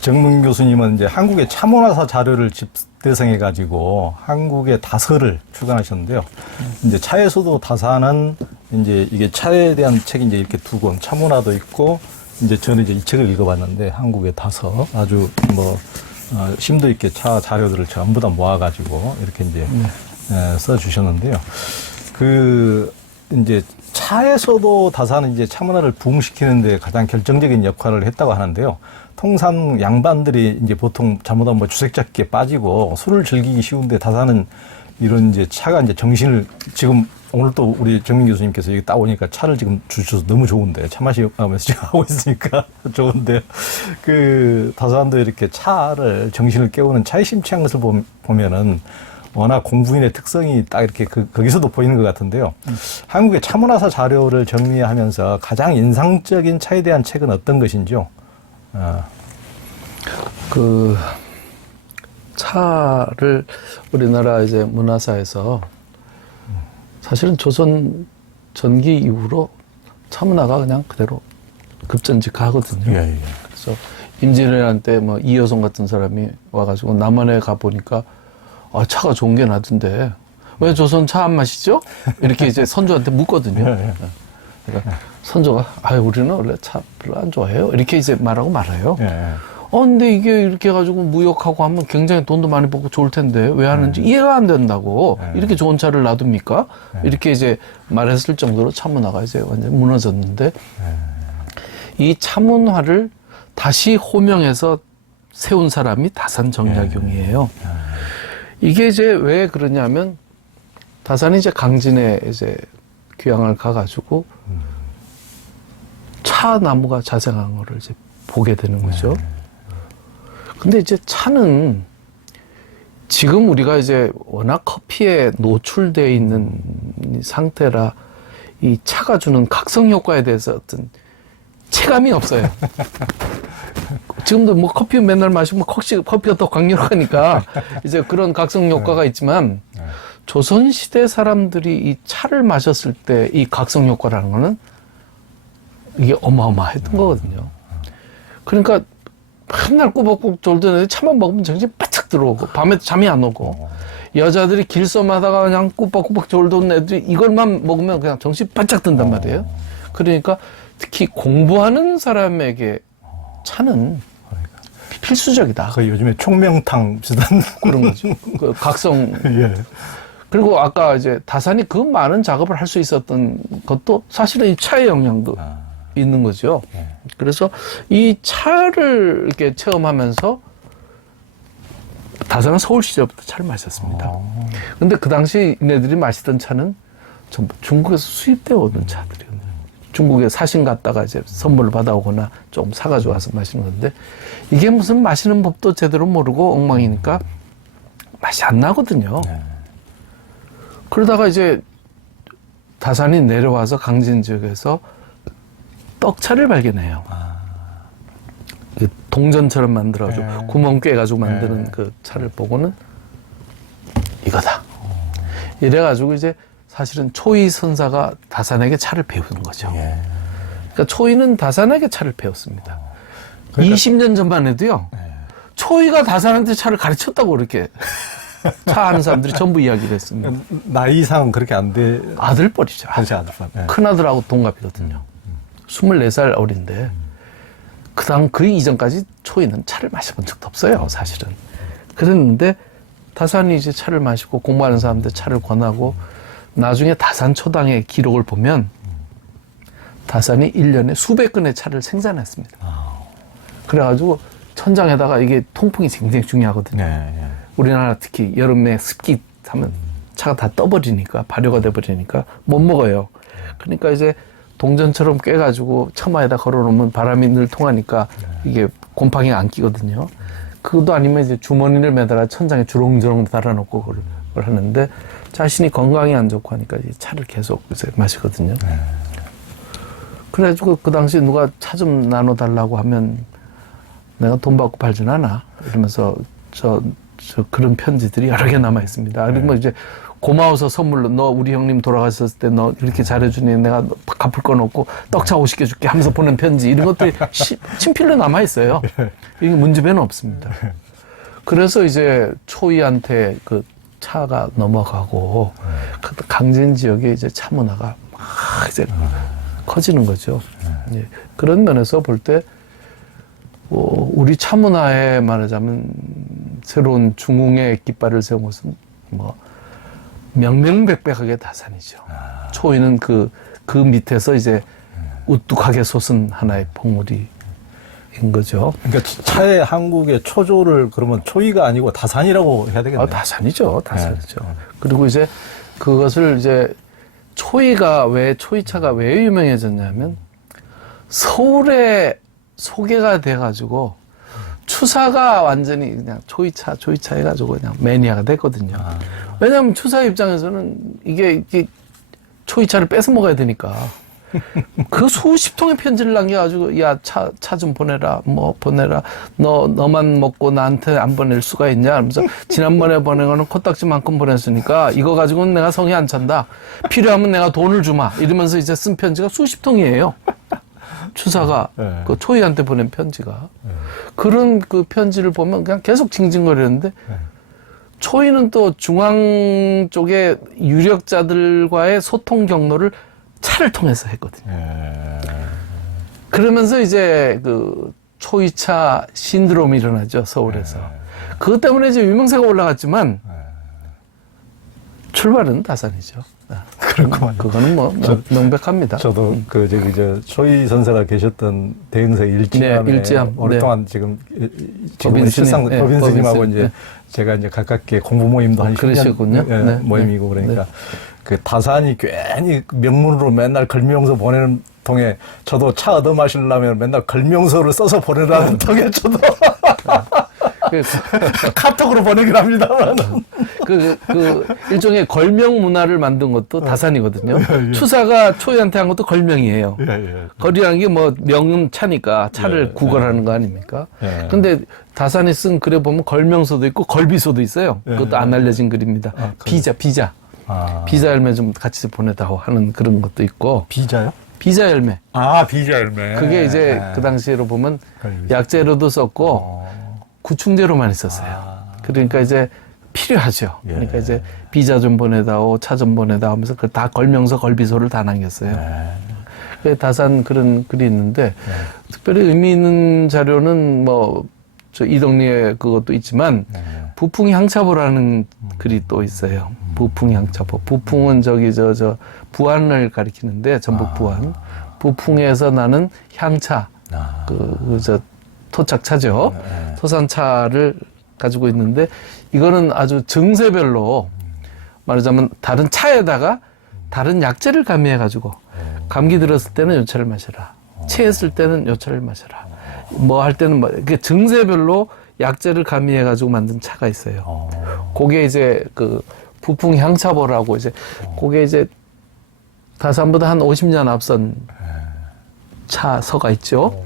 정문 교수님은 이제 한국의 차문화사 자료를 집대성해가지고 한국의 다서를 출간하셨는데요. 이제 차에서도 다사는 이제 이게 차에 대한 책이 이제 이렇게 두 권, 차문화도 있고, 이제 저는 이제 이 책을 읽어봤는데 한국의 다서 아주 뭐 심도 있게 차 자료들을 전부 다 모아가지고 이렇게 이제 써주셨는데요. 그 이제 차에서도 다사는 이제 차문화를 부흥시키는데 가장 결정적인 역할을 했다고 하는데요. 통상 양반들이 이제 보통 잘못하면 뭐 주색잡기에 빠지고 술을 즐기기 쉬운데 다사는 이런 이제 차가 이제 정신을 지금 오늘 또 우리 정민 교수님께서 여기 딱 오니까 차를 지금 주셔서 너무 좋은데 차 마시면서 지금 하고 있으니까 좋은데요. 그 다사도 이렇게 차를 정신을 깨우는 차에 심취한 것을 보면은 워낙 공부인의 특성이 딱 이렇게 거기서도 보이는 것 같은데요. 한국의 차문화사 자료를 정리하면서 가장 인상적인 차에 대한 책은 어떤 것인지요? 그 차를 우리나라 이제 문화사에서 사실은 조선 전기 이후로 차문화가 그냥 그대로 급전직하거든요. 예, 예. 그래서 임진왜란 때 뭐 이여송 같은 사람이 와가지고 남한에 가 보니까 아, 차가 좋은 게 나던데 왜 조선 차 안 마시죠? 이렇게 이제 선조한테 묻거든요. 그러니까 선조가 우리는 원래 차 별로 안 좋아해요. 이렇게 이제 말하고 말아요. 근데 이게 이렇게 해가지고 무역하고 하면 굉장히 돈도 많이 벌고 좋을 텐데 왜 하는지 이해가 안 된다고. 이렇게 좋은 차를 놔둡니까? 이렇게 이제 말했을 정도로 차문화가 이제 완전히 무너졌는데 이 차문화를 다시 호명해서 세운 사람이 다산 정약용이에요. 이게 이제 왜 그러냐면 다산이 이제 강진에 이제 귀향을 가가지고 차 나무가 자생한 거를 이제 보게 되는 거죠. 근데 이제 차는 지금 우리가 이제 워낙 커피에 노출되어 있는 상태라 이 차가 주는 각성 효과에 대해서 어떤 체감이 없어요. 지금도 뭐 커피 맨날 마시면 커피가 더 강렬하니까 이제 그런 각성 효과가 있지만 조선시대 사람들이 이 차를 마셨을 때 이 각성 효과라는 거는 이게 어마어마했던 거거든요. 그러니까 맨날 꾸벅꾸벅 졸던 애들 차만 먹으면 정신이 바짝 들어오고 밤에 잠이 안 오고 여자들이 길섬하다가 그냥 꾸벅꾸벅 졸던 애들이 이걸만 먹으면 그냥 정신이 바짝 든단 말이에요. 그러니까 특히 공부하는 사람에게 차는 필수적이다. 거의 요즘에 총명탕 비슷한 그런 거죠. 그 각성. 예. 그리고 아까 이제 다산이 그 많은 작업을 할 수 있었던 것도 사실은 이 차의 영향도 있는 거죠. 그래서 이 차를 이렇게 체험하면서 다산은 서울 시절부터 차를 마셨습니다. 근데 그 당시 얘네들이 마시던 차는 전부 중국에서 수입되어 오는 차들이었네요. 중국에 사신 갔다가 이제 선물을 받아오거나 좀 사가지고 와서 마시는 건데 이게 무슨 마시는 법도 제대로 모르고 엉망이니까 맛이 안 나거든요. 그러다가 이제 다산이 내려와서 강진 지역에서 떡차를 발견해요. 동전처럼 만들어가지고 구멍 꿰가지고 만드는 그 차를 보고는 이거다. 이래가지고 이제 사실은 초이 선사가 다산에게 차를 배우는 거죠. 그러니까 초이는 다산에게 차를 배웠습니다. 그러니까 20년 전만 해도요. 초이가 다산한테 차를 가르쳤다고 그렇게 차 아는 사람들이 전부 이야기를 했습니다. 나이상은 그렇게 안 돼. 아들뻘이죠. 큰아들하고 동갑이거든요. 24살 어린데 그 이전까지 초이는 차를 마셔본 적도 없어요. 사실은. 그랬는데 다산이 이제 차를 마시고 공부하는 사람들 차를 권하고 나중에 다산 초당의 기록을 보면 다산이 1년에 수백 건의 차를 생산했습니다. 그래가지고 천장에다가 이게 통풍이 굉장히 중요하거든요. 우리나라 특히 여름에 습기 하면 차가 다 떠버리니까 발효가 돼버리니까 못 먹어요. 그러니까 이제 동전처럼 꿰가지고 처마에다 걸어놓으면 바람이 늘 통하니까 이게 곰팡이가 안 끼거든요. 그것도 아니면 이제 주머니를 매달아 천장에 주렁주렁 달아놓고 그걸 하는데 자신이 건강이 안 좋고 하니까 이 차를 계속 이제 마시거든요. 그래가지고 그 당시 누가 차 좀 나눠달라고 하면 내가 돈 받고 팔진 않아. 이러면서 그런 편지들이 여러 개 남아 있습니다. 그리고 뭐 이제 고마워서 선물로 너 우리 형님 돌아가셨을 때 너 이렇게 잘해주니 내가 갚을 건 없고 떡차 50개 줄게 하면서 보낸 편지 이런 것들이 친필로 남아 있어요. 이게 문제배는 없습니다. 그래서 이제 초이한테 그 차가 넘어가고 그 강진 지역에 이제 차 문화가 막 이제 커지는 거죠. 예. 그런 면에서 볼 때 우리 차 문화에 말하자면 새로운 중흥의 깃발을 세운 것은 뭐 명명백백하게 다산이죠. 초이는 그 밑에서 이제 우뚝하게 솟은 하나의 봉우리인 거죠. 그러니까 차의 한국의 초조를 그러면 초이가 아니고 다산이라고 해야 되겠네요. 다산이죠. 다산이죠. 그리고 이제 그것을 이제 초이차가 왜 유명해졌냐면 서울에 소개가 돼가지고 추사가 완전히 그냥 초이차 해가지고 그냥 매니아가 됐거든요. 왜냐하면 추사 입장에서는 이게 초이차를 뺏어 먹어야 되니까. 그 수십 통의 편지를 남겨가지고 야 차 좀 보내라 너만 먹고 나한테 안 보낼 수가 있냐 하면서 지난번에 보낸 거는 코딱지만큼 보냈으니까 이거 가지고는 내가 성이 안 찬다 필요하면 내가 돈을 주마 이러면서 이제 쓴 편지가 수십 통이에요. 추사가 그 초이한테 보낸 편지가 그런 그 편지를 보면 그냥 계속 징징거리는데 초이는 또 중앙 쪽의 유력자들과의 소통 경로를 차를 통해서 했거든요. 그러면서 이제 그 초이차 신드롬이 일어나죠, 서울에서. 그것 때문에 이제 유명세가 올라갔지만 출발은 다산이죠. 그렇구만요. 그거는 뭐 명백합니다. 저도 초이 선생가 계셨던 대흥사 일지암에 일지암. 오랫동안 지금 법인 실상 스님. 법인 스님하고 법인 이제 제가 이제 가깝게 공부 모임도 한 10년 그러시군요. 모임이고 그러니까 그 다산이 괜히 명문으로 맨날 걸명서 보내는 통에 저도 차 얻어 마시려면 맨날 걸명서를 써서 보내라는 통에 저도 카톡으로 보내긴 합니다만 그 일종의 걸명 문화를 만든 것도 다산이거든요. 추사가 초이한테 한 것도 걸명이에요. 거리라는 게 뭐 명은 차니까 차를 구걸하는 거 아닙니까? 근데 다산이 쓴 글에 보면 걸명서도 있고 걸비서도 있어요. 그것도 안 알려진 글입니다. 비자. 비자 열매 좀 같이 보내다오 하는 그런 것도 있고. 비자요? 비자 열매. 비자 열매. 그게 이제 그 당시로 보면 약재로도 썼고 구충제로 많이 썼어요. 그러니까 이제 필요하죠. 그러니까 이제 비자 좀 보내다오, 차 좀 보내다오 하면서 그 다 걸명서, 걸비소를 다 남겼어요. 그 다산 그런 글이 있는데 특별히 의미 있는 자료는 뭐 저 이덕리의 그것도 있지만 부풍향차보라는 글이 또 있어요. 부풍향차보. 부풍은 저 부안을 가리키는데 전북 부안. 부풍에서 나는 향차. 토착차죠. 토산차를 가지고 있는데 이거는 아주 증세별로 말하자면 다른 차에다가 다른 약재를 가미해 가지고 감기 들었을 때는 요 차를 마셔라. 체했을 때는 요 차를 마셔라. 뭐 할 때는 뭐 이렇게 증세별로 약재를 가미해 가지고 만든 차가 있어요. 그게 이제 그 부풍 향차보라고 이제 그게 이제 다산보다 한 50년 앞선 차서가 있죠.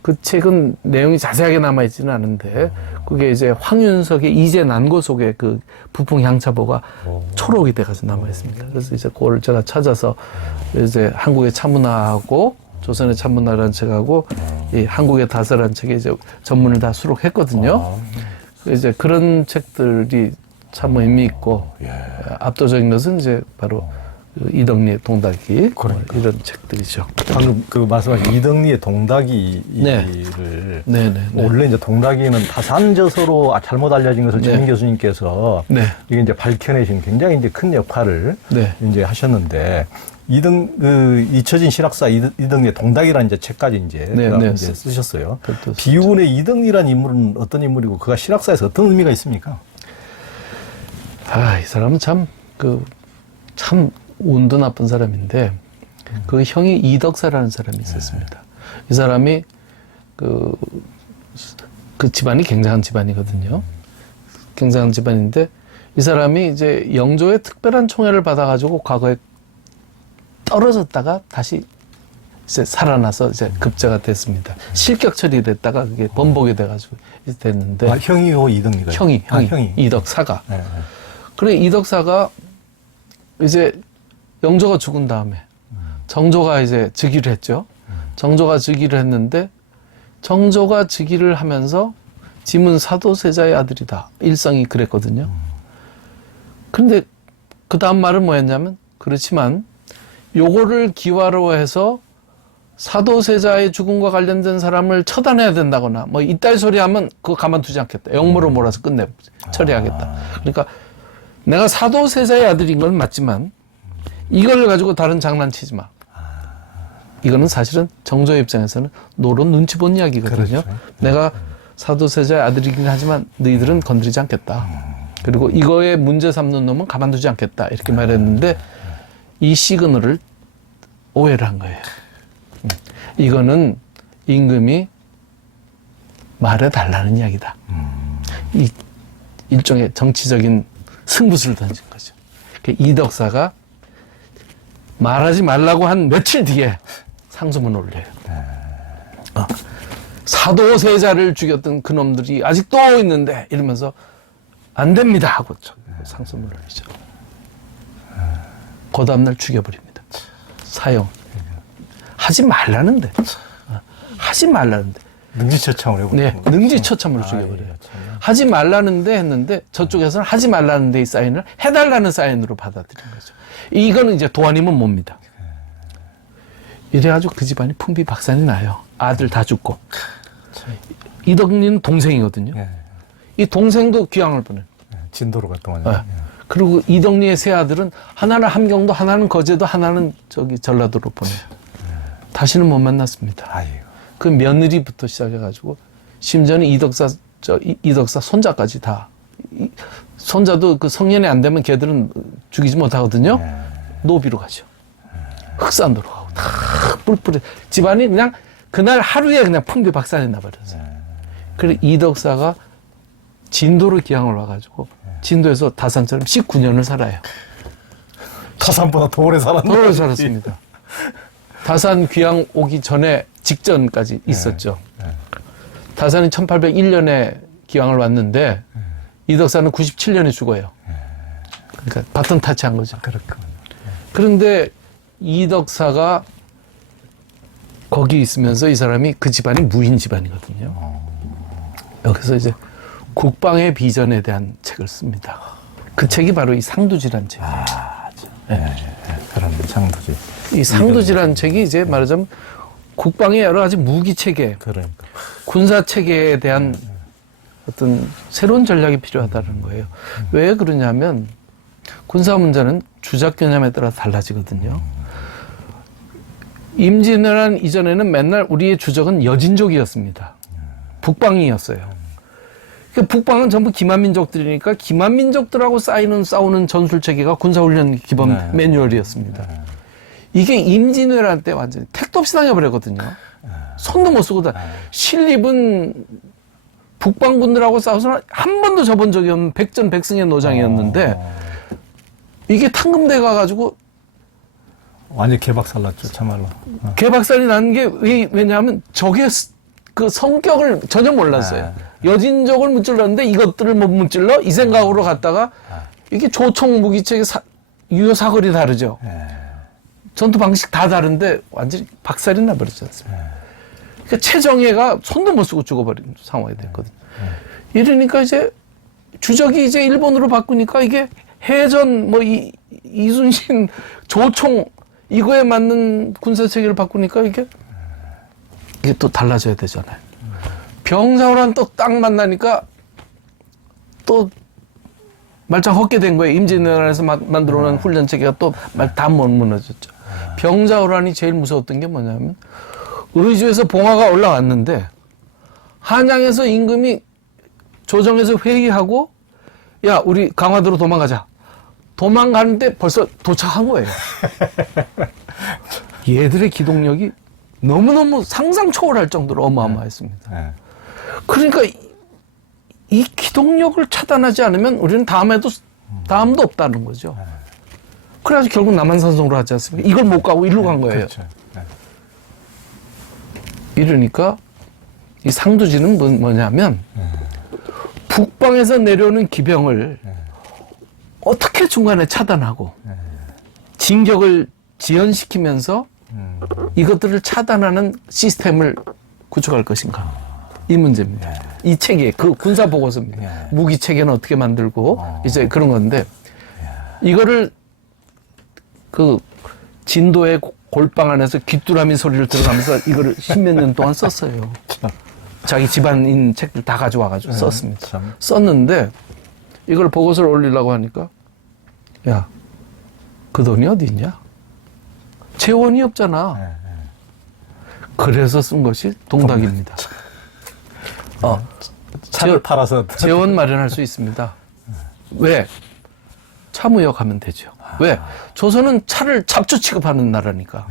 그 책은 내용이 자세하게 남아있지는 않은데, 그게 이제 황윤석의 이제 난고 속에 그 부풍 향차보가 초록이 돼가지고 남아있습니다. 그래서 이제 그걸 제가 찾아서 이제 한국의 차문화하고 조선의 차문화라는 책하고 이 한국의 다서라는 책에 이제 전문을 다 수록했거든요. 이제 그런 책들이 참 의미 있고, 압도적인 것은 이제 바로 이덕리의 동닭이 그러니까. 이런 책들이죠. 방금 그 말씀하신 이덕리의 동닭이를 원래 이제 동닭이는 다산저서로 잘못 알려진 것을 최민 교수님께서 이게 이제 밝혀내신 굉장히 이제 큰 역할을 이제 하셨는데 이처진 실학사 이덕리의 동닭이라는 이제 책까지 이제 쓰셨어요. 비운의 이덕리라는 인물은 어떤 인물이고 그가 실학사에서 어떤 의미가 있습니까? 이 사람은 참 운도 나쁜 사람인데 그 형이 이덕사라는 사람이 있었습니다. 이 사람이 그 집안이 굉장한 집안이거든요. 굉장한 집안인데 이 사람이 이제 영조의 특별한 총애를 받아가지고 과거에 떨어졌다가 다시 이제 살아나서 이제 급제가 됐습니다. 실격 처리됐다가 그게 번복이 돼가지고 이제 됐는데. 형이고 이덕리가. 형이. 이덕사가. 네, 네. 그래, 이덕사가 이제 영조가 죽은 다음에 정조가 이제 즉위를 했죠. 정조가 즉위를 했는데 정조가 즉위를 하면서 짐은 사도세자의 아들이다. 일성이 그랬거든요. 그런데 그 다음 말은 뭐였냐면 그렇지만 요거를 기화로 해서 사도세자의 죽음과 관련된 사람을 처단해야 된다거나 뭐 이따위 소리 하면 그거 가만두지 않겠다. 영모로 몰아서 끝내 처리하겠다. 그러니까 내가 사도세자의 아들인 건 맞지만 이걸 가지고 다른 장난치지 마. 이거는 사실은 정조의 입장에서는 노론 눈치 본 이야기거든요. 그렇죠. 내가 사도세자의 아들이긴 하지만 너희들은 건드리지 않겠다. 그리고 이거에 문제 삼는 놈은 가만두지 않겠다. 이렇게 말했는데 이 시그널을 오해를 한 거예요. 이거는 임금이 말해달라는 이야기다. 이 일종의 정치적인 승부수를 던진 거죠. 이덕사가 말하지 말라고 한 며칠 뒤에 상소문을 올려요. 사도세자를 죽였던 그놈들이 아직도 있는데 이러면서 안 됩니다 하고 상소문을 올리죠. 그 다음날 죽여버립니다. 사형. 하지 말라는데. 하지 말라는데. 능지처참을 해버려. 네, 능지처참으로 죽여버려요. 하지 말라는데 했는데 저쪽에서는 하지 말라는데 이 사인을 해달라는 사인으로 받아들인 거죠. 이거는 이제 도안이면 뭡니다. 이래가지고 그 집안이 풍비박산이 나요. 아들 다 죽고. 이덕리는 동생이거든요. 네. 이 동생도 귀향을 보내. 진도로 갔다 왔네. 네. 그리고 이덕리의 세 아들은 하나는 함경도, 하나는 거제도, 하나는 저기 전라도로 보내요. 다시는 못 만났습니다. 아이고. 그 며느리부터 시작해가지고 심지어는 이덕사 손자까지 다. 손자도 그 성년이 안 되면 걔들은 죽이지 못하거든요. 노비로 가죠. 흑산도로 가고 다 뿔뿔이 집안이 그냥 그날 하루에 그냥 풍비박산이 나버렸어요. 그래서 이덕사가 진도로 기항을 와가지고 진도에서 다산처럼 19년을 살아요. 다산보다 더 오래 살았네. 더 오래 살았습니다. 다산 귀향 오기 전에 직전까지 있었죠. 다산이 1801년에 기항을 왔는데 이덕사는 97년에 죽어요. 그러니까 바톤 타치한 거죠. 그렇군요. 그런데 이덕사가 거기 있으면서 이 사람이 그 집안이 무인 집안이거든요. 여기서 이제 국방의 비전에 대한 책을 씁니다. 그 책이 바로 이 상두지란 책이에요. 그런 상두지. 이 상두지란 책이 이제 말하자면 국방의 여러 가지 무기 체계, 그러니까. 군사 체계에 대한 어떤 새로운 전략이 필요하다는 거예요. 왜 그러냐면 군사 문제는 주작 개념에 따라 달라지거든요. 임진왜란 이전에는 맨날 우리의 주적은 여진족이었습니다. 북방이었어요. 그러니까 북방은 전부 기만민족들이니까 기만민족들하고 싸우는 전술 체계가 군사훈련 기본 매뉴얼이었습니다. 이게 임진왜란 때 완전히 택도 없이 당해버렸거든요. 손도 못 쓰고 신립은 북방군들하고 싸워서 한 번도 져본 적이 없는 백전백승의 노장이었는데 이게 탕금대 가가지고 완전 개박살났죠, 참말로. 개박살이 나는 게 왜냐하면 적의 그 성격을 전혀 몰랐어요. 여진족을 무찔렀는데 이것들을 못 무찔러 이 생각으로 갔다가 이게 조총 무기체계 유효 사거리 다르죠. 전투 방식 다 다른데 완전히 박살이 나버렸지 않습니까? 그러니까 최정예가 손도 못 쓰고 죽어버린 상황이 됐거든요. 이러니까 이제 주적이 이제 일본으로 바꾸니까 이게 해전 뭐 이순신 조총 이거에 맞는 군사 체계를 바꾸니까 이게 또 달라져야 되잖아요. 병사호란 또 딱 만나니까 또 말짱 헛게 된 거예요. 임진왜란에서 만들어 놓은 훈련 체계가 또 다 무너졌죠. 병자호란이 제일 무서웠던 게 뭐냐면 의주에서 봉화가 올라왔는데 한양에서 임금이 조정에서 회의하고 야 우리 강화도로 도망가자. 도망가는데 벌써 도착한 거예요. 얘들의 기동력이 너무너무 상상 초월할 정도로 어마어마했습니다. 그러니까 이 기동력을 차단하지 않으면 우리는 다음도 없다는 거죠. 그래가지고 결국 남한산성으로 하지 않습니까? 이걸 못 가고 일로 간 거예요. 그렇죠. 이러니까 이 상두지는 뭐냐면 북방에서 내려오는 기병을 어떻게 중간에 차단하고 진격을 지연시키면서 이것들을 차단하는 시스템을 구축할 것인가. 이 문제입니다. 이 체계, 그 군사 보고서입니다. 무기 체계는 어떻게 만들고 이제 그런 건데 이거를 그 진도의 골방 안에서 귀뚜라미 소리를 들어가면서 이거를 십몇 년 동안 썼어요. 자기 집안인 책들 다 가져와가지고 썼습니다. 썼는데 이걸 보고서를 올리려고 하니까 야, 그 돈이 어디 있냐? 재원이 없잖아. 그래서 쓴 것이 동닭입니다. 차를 팔아서 재원 마련할 수 있습니다. 왜? 차무역하면 되죠. 왜? 조선은 차를 잡초 취급하는 나라니까.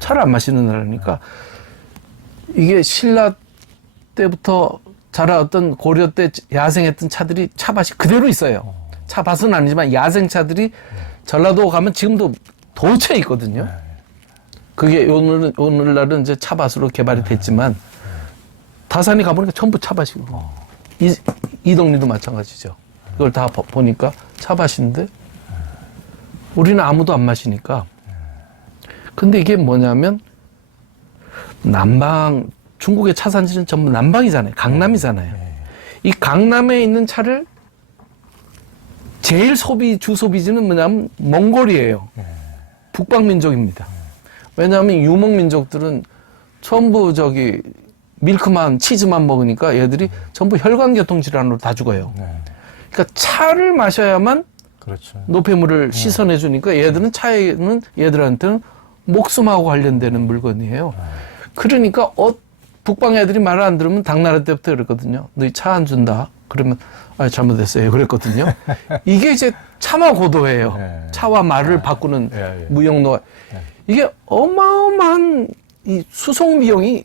차를 안 마시는 나라니까. 이게 신라 때부터 자라왔던 고려 때 야생했던 차들이 차밭이 그대로 있어요. 차밭은 아니지만 야생차들이 전라도 가면 지금도 도처에 있거든요. 그게 오늘날은 이제 차밭으로 개발이 됐지만 다산이 가보니까 전부 차밭이고 이동리도 마찬가지죠. 이걸 다 보니까 차밭인데 우리는 아무도 안 마시니까. 근데 이게 뭐냐면 남방 중국의 차 산지는 전부 남방이잖아요. 강남이잖아요. 이 강남에 있는 차를 제일 주 소비지는 뭐냐면 몽골이에요. 북방 민족입니다. 왜냐하면 유목 민족들은 전부 밀크만 치즈만 먹으니까 얘들이 전부 혈관계통 질환으로 다 죽어요. 그러니까 차를 마셔야만 그렇죠. 노폐물을 씻어내 주니까 얘들은 차에는 얘들한테는 목숨하고 관련되는 물건이에요. 그러니까 북방 애들이 말을 안 들으면 당나라 때부터 그랬거든요. 너희 차 안 준다. 그러면 잘못했어요. 그랬거든요. 이게 이제 차마 고도예요. 차와 말을 바꾸는 무역노. 이게 어마어마한 이 수송 비용이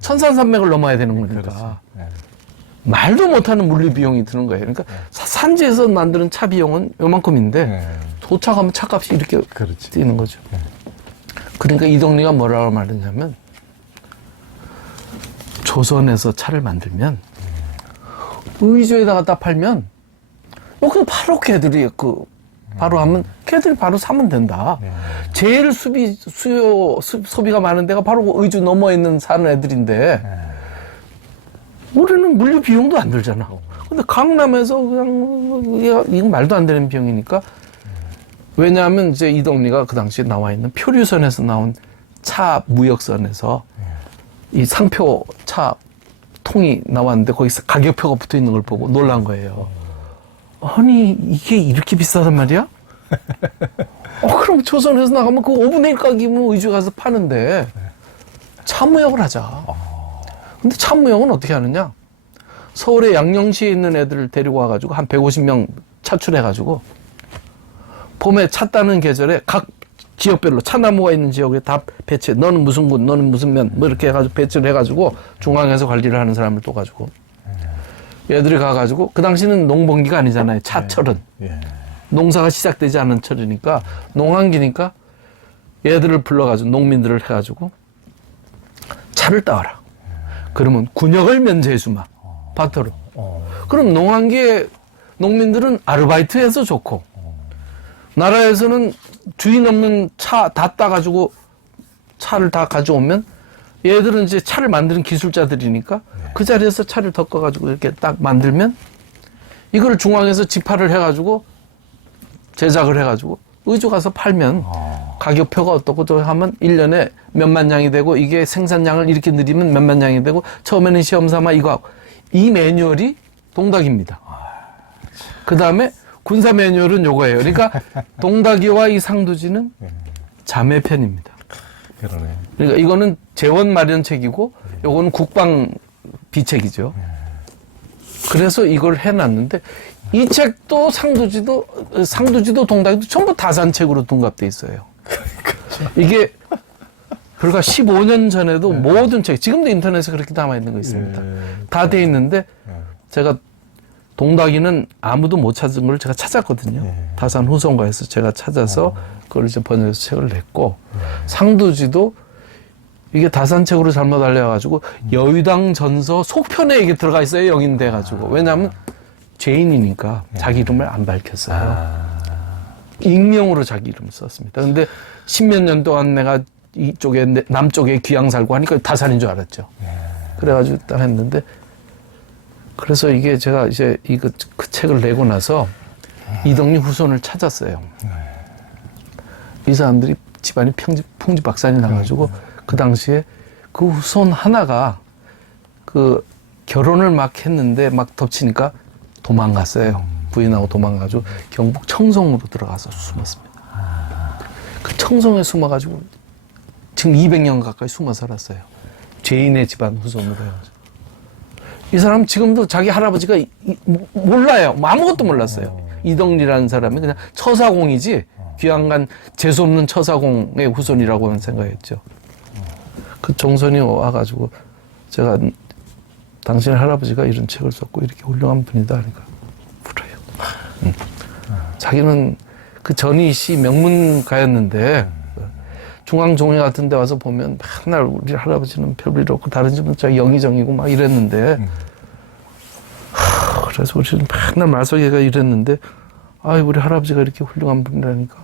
천산산맥을 넘어야 되는 거니까. 말도 못하는 물리 비용이 드는 거예요. 그러니까 산지에서 만드는 차 비용은 요만큼인데 도착하면 차값이 이렇게 뛰는 거죠. 그러니까 이동리가 뭐라고 말했냐면 조선에서 차를 만들면 의주에다 갖다 팔면 그냥 바로 걔들이 바로 하면 걔들이 바로 사면 된다. 제일 소비가 많은 데가 바로 의주 넘어 있는 사는 애들인데 우리는 물류 비용도 안 들잖아. 근데 강남에서 그냥 이건 말도 안 되는 비용이니까. 왜냐하면 이제 이동리가 그 당시에 나와 있는 표류선에서 나온 차 무역선에서 이 상표 차 통이 나왔는데 거기서 가격표가 붙어 있는 걸 보고 놀란 거예요. 아니 이게 이렇게 비싸단 말이야? 그럼 조선에서 나가면 그 5분의 1 가격이면 의주 가서 파는데 차 무역을 하자. 근데 차 무역은 어떻게 하느냐? 서울의 양령시에 있는 애들을 데리고 와가지고 한 150명 차출해가지고 봄에 차 따는 계절에 각 지역별로 차나무가 있는 지역에 다 배치. 너는 무슨 군, 너는 무슨 면, 뭐 이렇게 해가지고 배치를 해가지고 중앙에서 관리를 하는 사람을 또 가지고 얘들이 가가지고 그 당시는 농번기가 아니잖아요. 차철은 농사가 시작되지 않은 철이니까 농한기니까 얘들을 불러가지고 농민들을 해가지고 차를 따와라. 그러면 군역을 면제해주마. 밭으로. 그럼 농한기에 농민들은 아르바이트해서 좋고 나라에서는 주인 없는 차 다 따가지고 차를 다 가져오면 얘들은 이제 차를 만드는 기술자들이니까 그 자리에서 차를 덮어가지고 이렇게 딱 만들면 이거를 중앙에서 집화를 해가지고 제작을 해가지고 의주 가서 팔면 가격표가 어떻고 저 하면 1년에 몇만 냥이 되고 이게 생산량을 이렇게 늘리면 몇만 냥이 되고 처음에는 시험 삼아 이거 하고 이 매뉴얼이 동닭입니다. 그 다음에 군사 매뉴얼은 요거예요. 그러니까 동닭이와 이 상두지는 자매편입니다. 그러니까 이거는 재원 마련책이고 요거는 국방 비책이죠. 그래서 이걸 해놨는데 이 책도 상두지도 동닭이도 전부 다산책으로 둔갑돼 있어요. 이게 불과 15년 전에도 모든 책, 지금도 인터넷에 그렇게 남아있는 거 있습니다. 다 돼 있는데 제가 동닭이는 아무도 못 찾은 걸 제가 찾았거든요. 다산 후손가에서 제가 찾아서 그걸 이제 번역해서 책을 냈고 상두지도 이게 다산책으로 잘못 알려가지고 여의당 전서 속편에 이게 들어가 있어요. 영인돼가지고. 왜냐하면 죄인이니까 자기 이름을 안 밝혔어요. 익명으로 자기 이름을 썼습니다. 근데 십몇 년 동안 내가 이쪽에 남쪽에 귀양 살고 하니까 다산인 줄 알았죠. 그래가지고 딱 했는데 그래서 이게 제가 이제 그 책을 내고 나서 이덕리 후손을 찾았어요. 이 사람들이 집안이 풍지박산이 나가지고 그 당시에 그 후손 하나가 그 결혼을 막 했는데 막 덮치니까 도망갔어요. 부인하고 도망가지고 경북 청송으로 들어가서 숨었습니다. 그 청송에 숨어가지고 지금 200년 가까이 숨어 살았어요. 죄인의 집안 후손으로 해가지고. 이 사람 지금도 자기 할아버지가 몰라요. 아무것도 몰랐어요. 이덕리라는 사람이 그냥 처사공이지 귀양간 재수없는 처사공의 후손이라고만 생각했죠. 그 정선이 와가지고 제가 당신 할아버지가 이런 책을 썼고 이렇게 훌륭한 분이다 하니까 울어요. 자기는 그 전희 씨 명문가였는데 중앙종회 같은 데 와서 보면 맨날 우리 할아버지는 별일 없고 다른 집은 자기 영의정이고 막 이랬는데 그래서 우리는 맨날 말소리가 이랬는데 우리 할아버지가 이렇게 훌륭한 분이라니까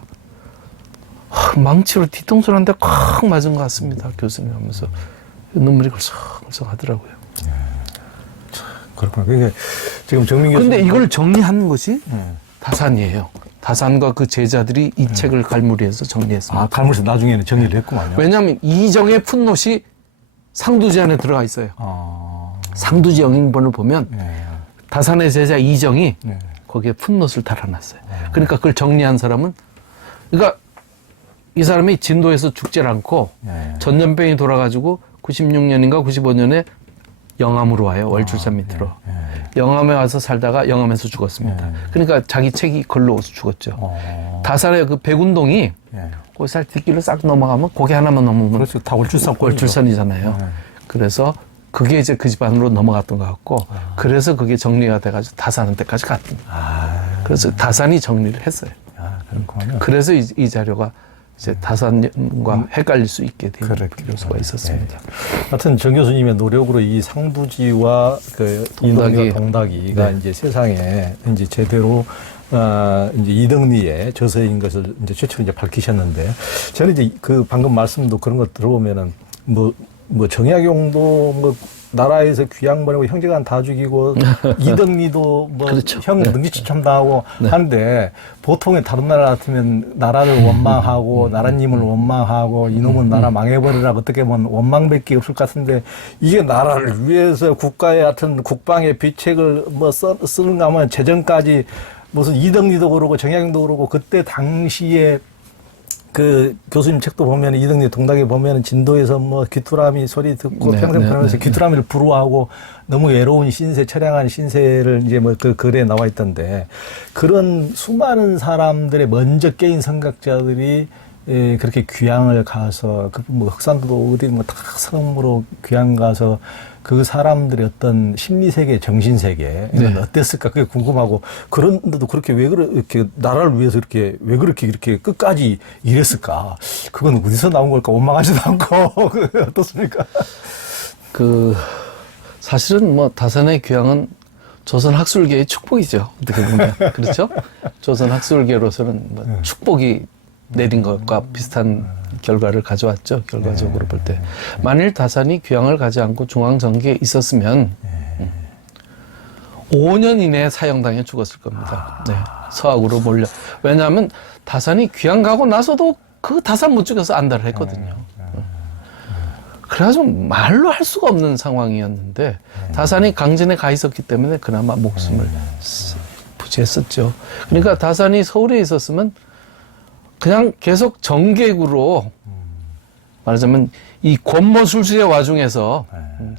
망치로 뒤통수를 한 대 콱 맞은 것 같습니다. 교수님 하면서 눈물이 걸썩걸썩 하더라고요. 그렇구나. 그게 지금 정민 교수님. 근데 이걸 정리한 것이 다산이에요. 다산과 그 제자들이 이 책을 갈무리해서 정리했습니다. 갈무리해서 나중에는 정리를 했구만요. 왜냐하면 이정의 풋노트이 상두지 안에 들어가 있어요. 상두지 영인본을 보면 다산의 제자 이정이 거기에 풋노트를 달아놨어요. 그러니까 그걸 정리한 사람은 그러니까 이 사람이 진도에서 죽질 않고 전염병이 돌아가지고 96년인가 95년에 영암으로 와요. 월출산 밑으로. 영암에 와서 살다가 영암에서 죽었습니다. 그러니까 자기 책이 걸러서 죽었죠. 다산의 그 백운동이 거기 살 뒷길로 싹 넘어가면 거기 하나만 넘으면 그렇죠. 다 월출산이잖아요. 그래서 그게 이제 그 집안으로 넘어갔던 것 같고 그래서 그게 정리가 돼가지고 다산한테까지 갔습니다. 그래서 다산이 정리를 했어요. 그렇군요. 그래서 이 자료가 이제 다산과 헷갈릴 수 있게 된 요소가 있었습니다. 하여튼 정 교수님의 노력으로 이 상두지와 그 동닭이가 이제 세상에 이제 제대로 이제 이덕리의 저서인 것을 이제 최초로 이제 밝히셨는데 저는 이제 그 방금 말씀도 그런 거 들어보면은 뭐 정약용도 뭐 나라에서 귀양 보내고 형제간 다 죽이고 이덕리도 뭐 그렇죠. 형 능지추첨 당하고 하는데 보통의 다른 나라 같으면 나라를 원망하고 나라님을 원망하고 이놈은 나라 망해버리라 어떻게 보면 원망밖에 없을 것 같은데 이게 나라를 위해서 국가의 하여튼 국방의 비책을 뭐 쓰는가 하면 재정까지 무슨 이덕리도 그러고 정약용도 그러고 그때 당시에 그 교수님 책도 보면 이덕리 동닭에 보면 진도에서 뭐 귀뚜라미 소리 듣고 평생 살면서 귀뚜라미를 부러워하고 너무 외로운 신세, 처량한 신세를 이제 뭐 그 글에 나와 있던데 그런 수많은 사람들의 먼저 깨인 선각자들이 그렇게 귀향을 가서 그 뭐 흑산도도 어디 뭐 다 섬으로 귀향 가서 그 사람들의 어떤 심리 세계, 정신 세계 이건 어땠을까 그게 궁금하고 그런데도 그렇게 왜 이렇게 나라를 위해서 이렇게 왜 이렇게 끝까지 일했을까? 그건 어디서 나온 걸까? 원망하지도 않고 어떻습니까? 그 사실은 뭐 다산의 귀향은 조선 학술계의 축복이죠. 어떻게 보면 그렇죠? 조선 학술계로서는 뭐 축복이 내린 것과 비슷한 결과를 가져왔죠. 결과적으로 볼 때. 만일 다산이 귀향을 가지 않고 중앙정계에 있었으면 5년 이내에 사형당해 죽었을 겁니다. 서학으로 몰려. 왜냐하면 다산이 귀향 가고 나서도 그 다산 못 죽여서 안달을 했거든요. 그래가지고 말로 할 수가 없는 상황이었는데 다산이 강진에 가 있었기 때문에 그나마 목숨을 부지했었죠. 그러니까 다산이 서울에 있었으면 그냥 계속 정객으로 말하자면 이 권모술수의 와중에서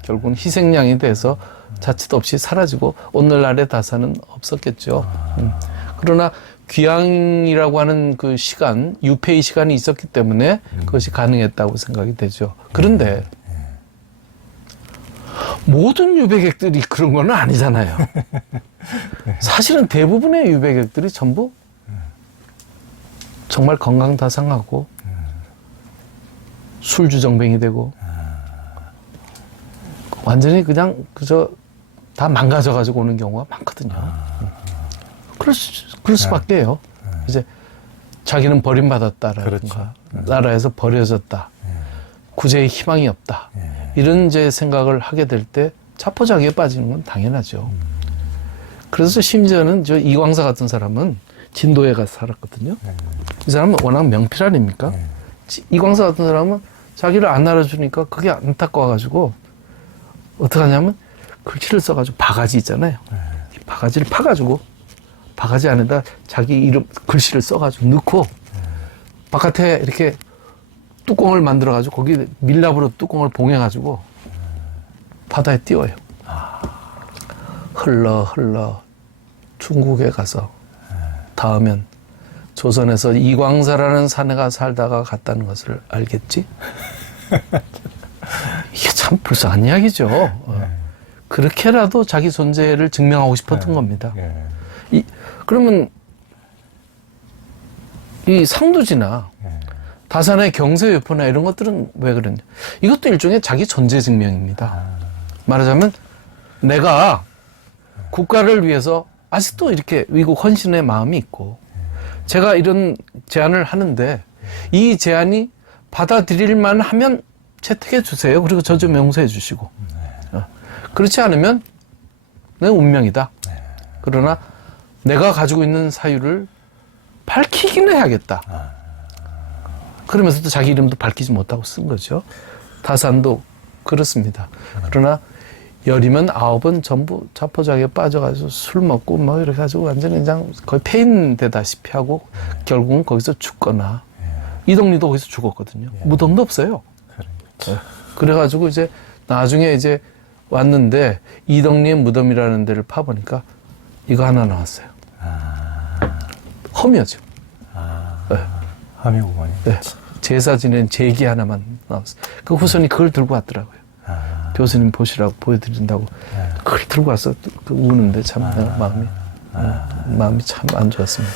결국은 희생양이 돼서 자칫 없이 사라지고 오늘날의 다산은 없었겠죠. 그러나 귀향이라고 하는 그 시간, 유폐의 시간이 있었기 때문에 그것이 가능했다고 생각이 되죠. 그런데 모든 유배객들이 그런 건 아니잖아요. 사실은 대부분의 유배객들이 전부 정말 건강 다 상하고 술주정뱅이 되고 완전히 그냥 그저 다 망가져가지고 오는 경우가 많거든요. 그럴 수밖에요. 이제 자기는 버림받았다라든가 그렇죠. 나라에서 버려졌다. 구제의 희망이 없다. 이런 이제 생각을 하게 될 때 자포자기에 빠지는 건 당연하죠. 그래서 심지어는 저 이광사 같은 사람은 진도에 가서 살았거든요. 이 사람은 워낙 명필 아닙니까? 이광사 같은 사람은 자기를 안 알아주니까 그게 안타까워가지고 어떻게 하냐면 글씨를 써가지고 바가지 있잖아요. 이 바가지를 파가지고 바가지 안에다 자기 이름 글씨를 써가지고 넣고 바깥에 이렇게 뚜껑을 만들어가지고 거기 밀랍으로 뚜껑을 봉해가지고 바다에 띄워요. 흘러 중국에 가서 닿으면 조선에서 이광사라는 사내가 살다가 갔다는 것을 알겠지? 이게 참 불쌍한 이야기죠. 그렇게라도 자기 존재를 증명하고 싶었던 겁니다. 그러면 이 상두지나 다산의 경세유포나 이런 것들은 왜 그러냐? 이것도 일종의 자기 존재 증명입니다. 말하자면 내가 국가를 위해서 아직도 이렇게 위국 헌신의 마음이 있고 제가 이런 제안을 하는데 이 제안이 받아들일만 하면 채택해 주세요. 그리고 저 좀 용서해 주시고 그렇지 않으면 내 운명이다. 그러나 내가 가지고 있는 사유를 밝히기는 해야겠다. 그러면서도 자기 이름도 밝히지 못하고 쓴 거죠. 다산도 그렇습니다. 그러나 열이면 9은 전부 자포자기에 빠져가지고 술 먹고 뭐 이렇게 가지고 완전히 그냥 거의 폐인되다시피 하고 결국은 거기서 죽거나 이동리도 거기서 죽었거든요. 무덤도 없어요. 그래가지고 이제 나중에 이제 왔는데 이덕리의 무덤이라는 데를 파보니까 이거 하나 나왔어요. 험이었죠. 함의공원이. 네. 제사 지낸 제기 하나만 나왔어요. 그 후손이 그걸 들고 왔더라고요. 교수님 보시라고 보여드린다고 그걸 들고 와서 그 우는데 참 내가 마음이 참 안 좋았습니다.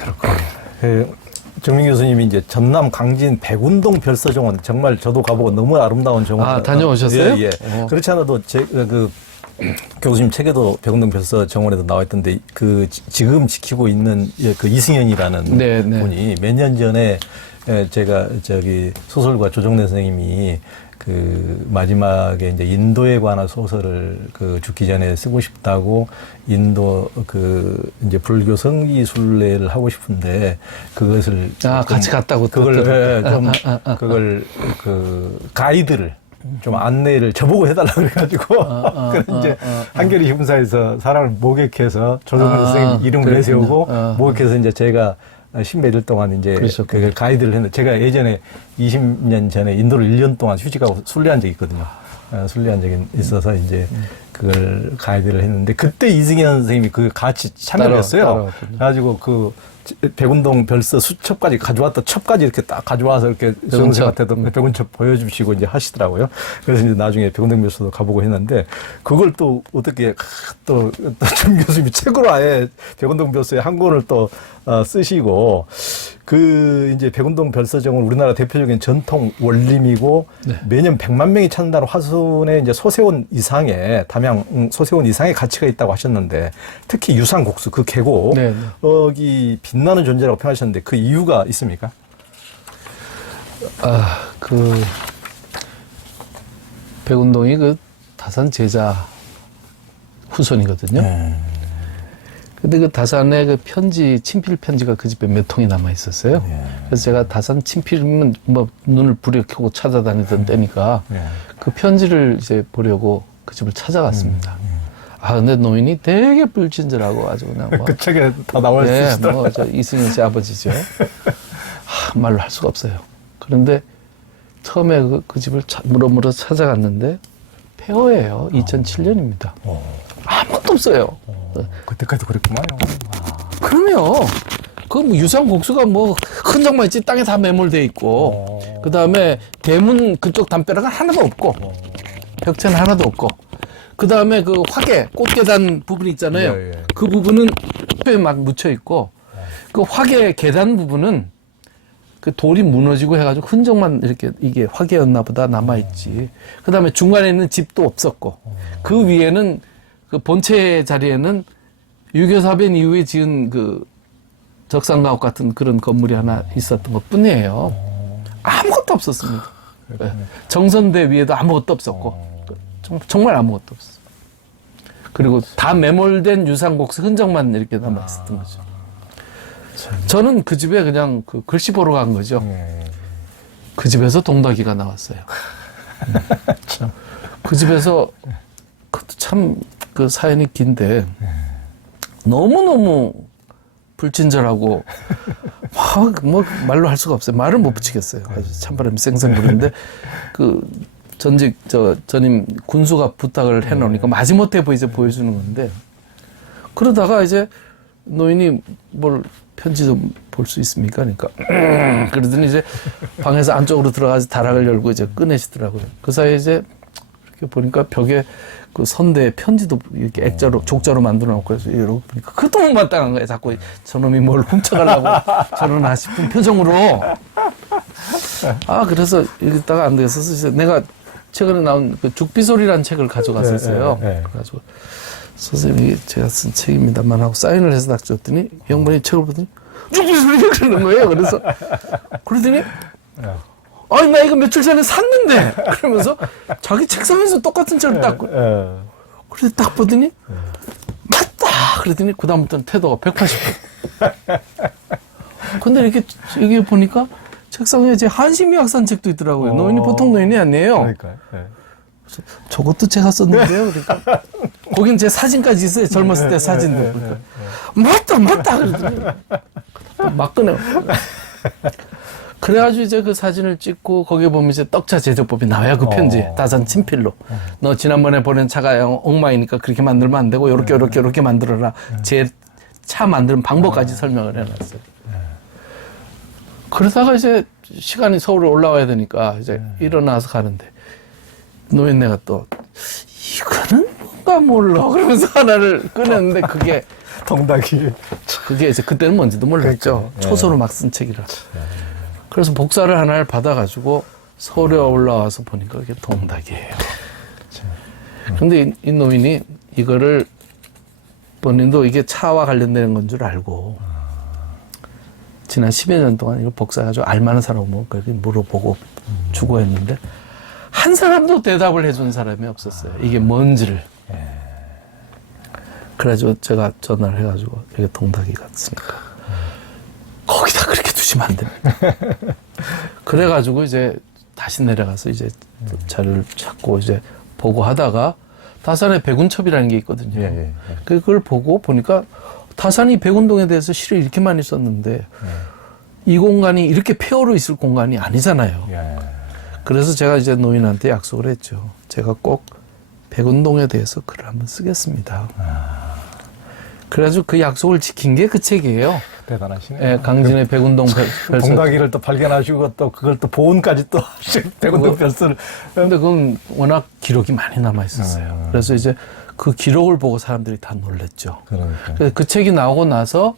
그렇군요. 정민 교수님이 이제 전남 강진 백운동 별서정원 정말 저도 가보고 너무 아름다운 정원. 다녀오셨어요? 예. 그렇지 않아도 교수님 책에도 백운동 별서 정원에도 나와 있던데 지금 지키고 있는 그 이승현이라는 분이 몇 년 전에 제가 소설가 조정래 선생님이 그 마지막에 이제 인도에 관한 소설을 죽기 전에 쓰고 싶다고 인도 이제 불교 성지 순례를 하고 싶은데 그것을 같이 갔다고 그걸 그걸 가이드를 좀 안내를 저보고 해달라 그래가지고 이제 한겨레 신문사에서 사람을 모객해서 조정래 선생님 이름을 내세우고 모객해서 이제 제가 10몇 일 동안 이제 그 가이드를 했는데 제가 예전에 20년 전에 인도를 1년 동안 휴직하고 순례한 적이 있거든요. 순례한 적이 있어서 이제 그걸 가이드를 했는데 그때 이승현 선생님이 같이 참여를 했어요. 그래가지고 백운동 별서 수첩까지 가져왔다 첩까지 이렇게 딱 가져와서 이렇게 선생님한테도 백운첩 보여주시고 이제 하시더라고요. 그래서 이제 나중에 백운동 별서도 가보고 했는데 그걸 또 어떻게 또 정 교수님이 책으로 아예 백운동 별서의 한 권을 또 쓰시고 이제 백운동 별서정은 우리나라 대표적인 전통 원림이고 매년 100만 명이 찾는다는 화순의 이제 소세원 이상의 담양 소세원 이상의 가치가 있다고 하셨는데 특히 유산곡수 그 계곡이 빛나는 존재라고 표현하셨는데 그 이유가 있습니까? 백운동이 다산 제자 후손이거든요. 근데 그 다산의 그 편지, 친필 편지가 그 집에 몇 통이 남아 있었어요. 그래서 제가 다산 친필이면 뭐 눈을 부려켜고 찾아다니던 때니까 그 편지를 이제 보려고 그 집을 찾아갔습니다. 근데 노인이 되게 불친절하고 아주 그냥 그 책에 다 나와 있으시더라고요. 이승현 씨 아버지죠. 말로 할 수가 없어요. 그런데 처음에 그 집을 물어물어 찾아갔는데 폐허예요. 2007년입니다. 아무것도 없어요. 그때까지도 그랬구만요. 그럼요. 뭐 유산곡수가 뭐 흔적만 있지 땅에 다 매몰돼 있고 그 다음에 대문 그쪽 담벼락은 하나도 없고 벽체는 하나도 없고 그 다음에 그 화계 꽃계단 부분 있잖아요. 그 부분은 뼈에 막 묻혀 있고 그 화계 계단 부분은 그 돌이 무너지고 해가지고 흔적만 이렇게 이게 화개였나 보다 남아있지. 그 다음에 중간에 있는 집도 없었고, 그 위에는 그 본체 자리에는 유교사변 이후에 지은 그 적산가옥 같은 그런 건물이 하나 있었던 것 뿐이에요. 아무것도 없었습니다. 네. 정선대 위에도 아무것도 없었고, 정말 아무것도 없었어요. 그리고 다 매몰된 유상곡스 흔적만 이렇게 남아있었던 거죠. 저는 그 집에 그냥 그 글씨 보러 간 거죠. 그 집에서 동닭이가 나왔어요. 그 집에서 그것도 참 그 사연이 긴데 너무너무 불친절하고 뭐 말로 할 수가 없어요. 말을 못 붙이겠어요. 아주 찬바람이 쌩쌩 부는데 그 전직 전임 군수가 부탁을 해놓으니까 마지못해 이제 보여주는 건데 그러다가 이제 노인이 뭘 편지 좀 볼 수 있습니까? 그러니까 그러더니 이제 방에서 안쪽으로 들어가서 다락을 열고 이제 꺼내시더라고요. 그 사이에 이제 이렇게 보니까 벽에 그 선대에 편지도 이렇게 액자로 족자로 만들어 놓고 해서 이러고 보니까 그것도 못마땅한 거예요. 자꾸 저놈이 뭘 훔쳐가려고 저러나 싶은 표정으로. 그래서 읽다가 안 되겠어서 이제 내가 최근에 나온 그 죽비소리라는 책을 가져갔었어요. 그래가지고 선생님이 제가 쓴 책입니다만 하고 사인을 해서 딱 줬더니 영번이 책을 보더니 죽비소리가 그러는 거예요. 그래서 그러더니 아니 나 이거 며칠 전에 샀는데 그러면서 자기 책상에서 똑같은 책을 딱 그래서 딱 보더니 맞다 그러더니 그 다음부터는 태도가 180도. 근데 이렇게 여기 보니까 책상에 제 한심이학산 책도 있더라고요. 노인이 보통 노인이 아니에요. 그러니까요. 저것도 제가 썼는데요. 그러니까 거긴 제 사진까지 있어요. 젊었을 때 사진도. 그러니까 맞다 그러더니 막 꺼내요. 그래가지고 이제 그 사진을 찍고 거기에 보면 이제 떡차 제조법이 나와요. 그 편지 다산 친필로. 너 지난번에 보낸 차가 엉망이니까 그렇게 만들면 안 되고 요렇게 만들어라. 제 차 만드는 방법까지 설명을 해놨어요. 그러다가 이제 시간이 서울에 올라와야 되니까 이제 일어나서 가는데 노인네가 또 이거는 뭔가 몰라 그러면서 하나를 꺼냈는데 그게 그게 이제 그때는 뭔지도 몰랐죠. 초소로 막 쓴 책이라. 그래서 복사를 하나를 받아가지고 서울에 올라와서 보니까 그게 동닭이에요. 근데 이 노인이 이거를 본인도 이게 차와 관련되는 건 줄 알고 지난 10여 년 동안 이걸 복사해가지고 알만한 사람 오면 그렇게 물어보고 주고 했는데 한 사람도 대답을 해준 사람이 없었어요. 이게 뭔지를. 그래가지고 제가 전화를 해가지고 이게 동닭이 같으니까 거기다 그렇게 두시면 안 됩니다. 그래가지고 이제 다시 내려가서 이제 자료를 찾고 이제 보고 하다가 다산에 백운첩이라는 게 있거든요. 그걸 보고 보니까 다산이 백운동에 대해서 시를 이렇게 많이 썼는데 이 공간이 이렇게 폐허로 있을 공간이 아니잖아요. 그래서 제가 이제 노인한테 약속을 했죠. 제가 꼭 백운동에 대해서 글을 한번 쓰겠습니다. 그래가지고 그 약속을 지킨 게 그 책이에요. 대단하시네요. 예, 강진의 백운동 별서. 동닭이를 또 발견하시고 또 그걸 또 보온까지 또 백운동 별서를. 근데 그건 워낙 기록이 많이 남아 있었어요. 그래서 이제 그 기록을 보고 사람들이 다 놀랬죠. 그래서 그 책이 나오고 나서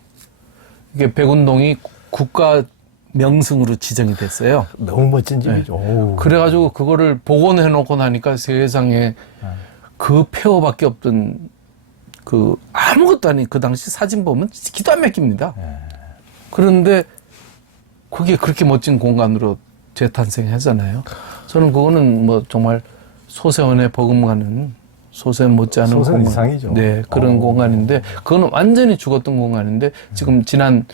이게 백운동이 국가 명승으로 지정이 됐어요. 너무 멋진 집이죠. 그래가지고 그거를 복원해 놓고 나니까 세상에 그 폐허밖에 없던 그 아무것도 아닌 그 당시 사진 보면 기도 안 막힙니다. 그런데 그게 그렇게 멋진 공간으로 재탄생하잖아요. 저는 그거는 뭐 정말 소세원에 버금가는 소세원 못지않은 소세원 공간. 이상이죠. 네, 그런 공간인데 그거는 완전히 죽었던 공간인데 지금 지난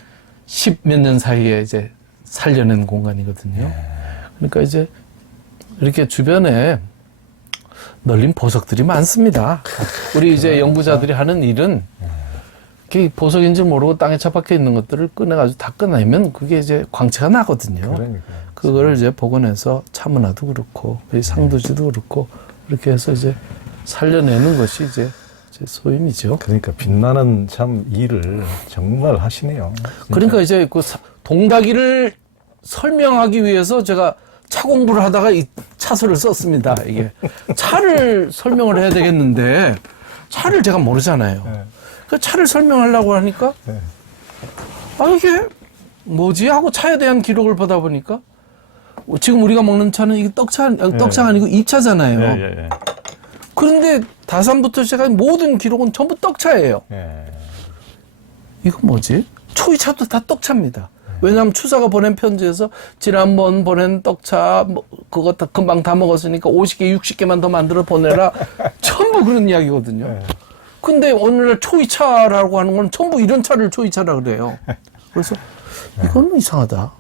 10몇 년 사이에 이제 살려낸 공간이거든요. 그러니까 이제 이렇게 주변에 널린 보석들이 많습니다. 우리 이제 연구자들이 하는 일은 그게 보석인지 모르고 땅에 처박혀 있는 것들을 꺼내가지고 다 꺼내면 그게 이제 광채가 나거든요. 그거를 이제 복원해서 차문화도 그렇고 상두지도 그렇고 이렇게 해서 이제 살려내는 것이 이제 제 소임이죠. 그러니까 빛나는 참 일을 정말 하시네요. 진짜. 그러니까 이제 그 동닭이를 설명하기 위해서 제가 차 공부를 하다가 이 차수를 썼습니다. 이게 차를 설명을 해야 되겠는데 차를 제가 모르잖아요. 그 차를 설명하려고 하니까 이게 뭐지 하고 차에 대한 기록을 보다 보니까 지금 우리가 먹는 차는 이게 떡차가 아니고 잎차잖아요. 예. 그런데 다산부터 시작한 모든 기록은 전부 떡차예요. 예. 이건 뭐지? 초이차도 다 떡차입니다. 왜냐하면 추사가 보낸 편지에서 지난번 보낸 떡차 그거 다 금방 다 먹었으니까 50개, 60개만 더 만들어 보내라. 전부 그런 이야기거든요. 근데 오늘날 초이차라고 하는 건 전부 이런 차를 초이차라 그래요. 그래서 이건 이상하다.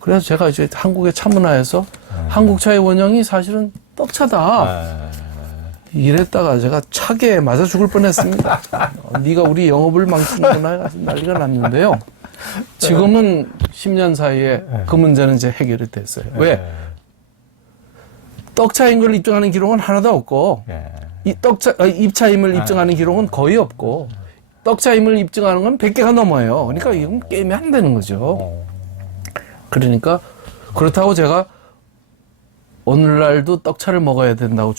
그래서 제가 이제 한국의 차 문화에서 한국 차의 원형이 사실은 떡차다. 이랬다가 제가 차게 맞아 죽을 뻔했습니다. 네가 우리 영업을 망치는구나 난리가 났는데요. 지금은 10년 사이에 그 문제는 이제 해결이 됐어요. 왜? 떡차인 걸 입증하는 기록은 하나도 없고 이 입차임을 입증하는 기록은 거의 없고 떡차임을 입증하는 건 100개가 넘어요. 그러니까 이건 게임이 안 되는 거죠. 그러니까 그렇다고 제가 오늘날도 떡차를 먹어야 된다고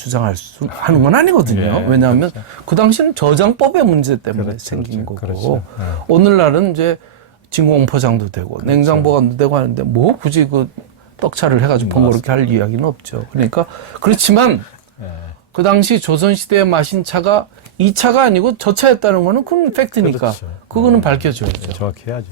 하는 건 아니거든요. 왜냐하면 그 당시는 저장법의 문제 때문에 생긴 거고 오늘날은 이제 진공 포장도 되고 냉장 보관도 되고 하는데 뭐 굳이 그 떡차를 해가지고 번거롭게 할 이야기는 없죠. 그러니까 그렇지만 그 당시 조선시대에 마신 차가 이 차가 아니고 저 차였다는 거는 그건 팩트니까 그거는 밝혀줘야죠. 정확히 해야죠.